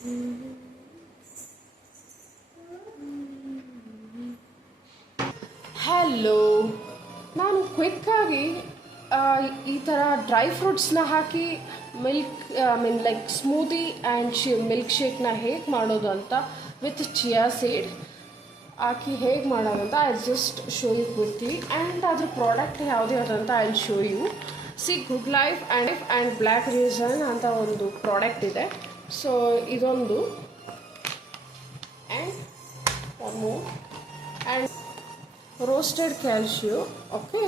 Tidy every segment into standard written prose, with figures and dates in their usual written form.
Hello, ನಾನು ಕ್ವಿಕ್ಕಾಗಿ ಈ ಥರ ಡ್ರೈ ಫ್ರೂಟ್ಸ್ನ ಹಾಕಿ milk like smoothie and milk ಶೇಕ್ನ ಹೇಗೆ ಮಾಡೋದು ಅಂತ ವಿತ್ ಚಿಯಾ ಸೀಡ್ ಹಾಕಿ ಹೇಗೆ ಮಾಡೋದು ಅಂತ I just show you quickly. And ಅದ್ರ ಪ್ರಾಡಕ್ಟ್ ಯಾವುದು ಅಂತ I show you. See good life and black reason ಅಂತ ಒಂದು ಪ್ರಾಡಕ್ಟ್ ಇದೆ. ಸೊ ಇದೊಂದು and and roasted calcium. Okay,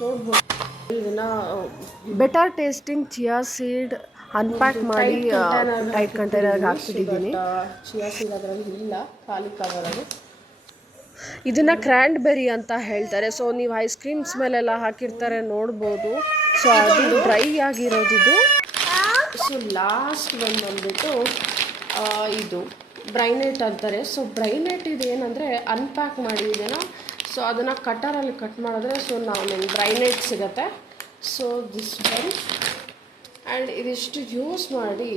ನೋಡ್ಬೋದು ಇದನ್ನು better tasting chia seed unpack ಮಾಡಿ ಟೈಟ್ ಕಂಟೈನರ್ಗೆ ಹಾಕ್ತಿದ್ದೀನಿ. ಚಿಯಾ ಸೀಡ್ ಅದರಲ್ಲಿ ಇಲ್ಲ, ಖಾಲಿ ಕವರಲ್ಲಿ. ಇದನ್ನು ಕ್ರ್ಯಾನ್ಬೆರಿ ಅಂತ ಹೇಳ್ತಾರೆ. ಸೊ ನೀವು ಐಸ್ ಕ್ರೀಮ್ಸ್ ಮೇಲೆಲ್ಲ ಹಾಕಿರ್ತಾರೆ ನೋಡ್ಬೋದು. ಸೊ ಅದು ಡ್ರೈ ಆಗಿರೋದಿದು. ಸೊ ಲಾಸ್ಟ್ ಬಂದ್ಬಿಟ್ಟು ಇದು ಬ್ರೈನೆಟ್ ಅಂತಾರೆ. ಸೊ ಬ್ರೈನೆಟ್ ಇದು ಏನಂದರೆ ಅನ್ಪ್ಯಾಕ್ ಮಾಡಿ ಇದನ್ನು. ಸೊ ಅದನ್ನು ಕಟ್ಟರಲ್ಲಿ ಕಟ್ ಮಾಡಿದ್ರೆ ಸೊ ನಮಗೆ ಬ್ರೈನೆಟ್ ಸಿಗುತ್ತೆ. ಸೊ ದಿಸ್ ಒನ್ ಆ್ಯಂಡ್ ಇದಿಷ್ಟು ಯೂಸ್ ಮಾಡಿ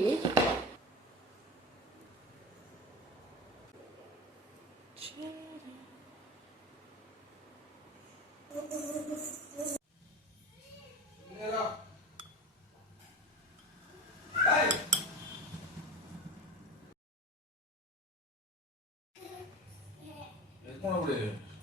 ¿Cómo lo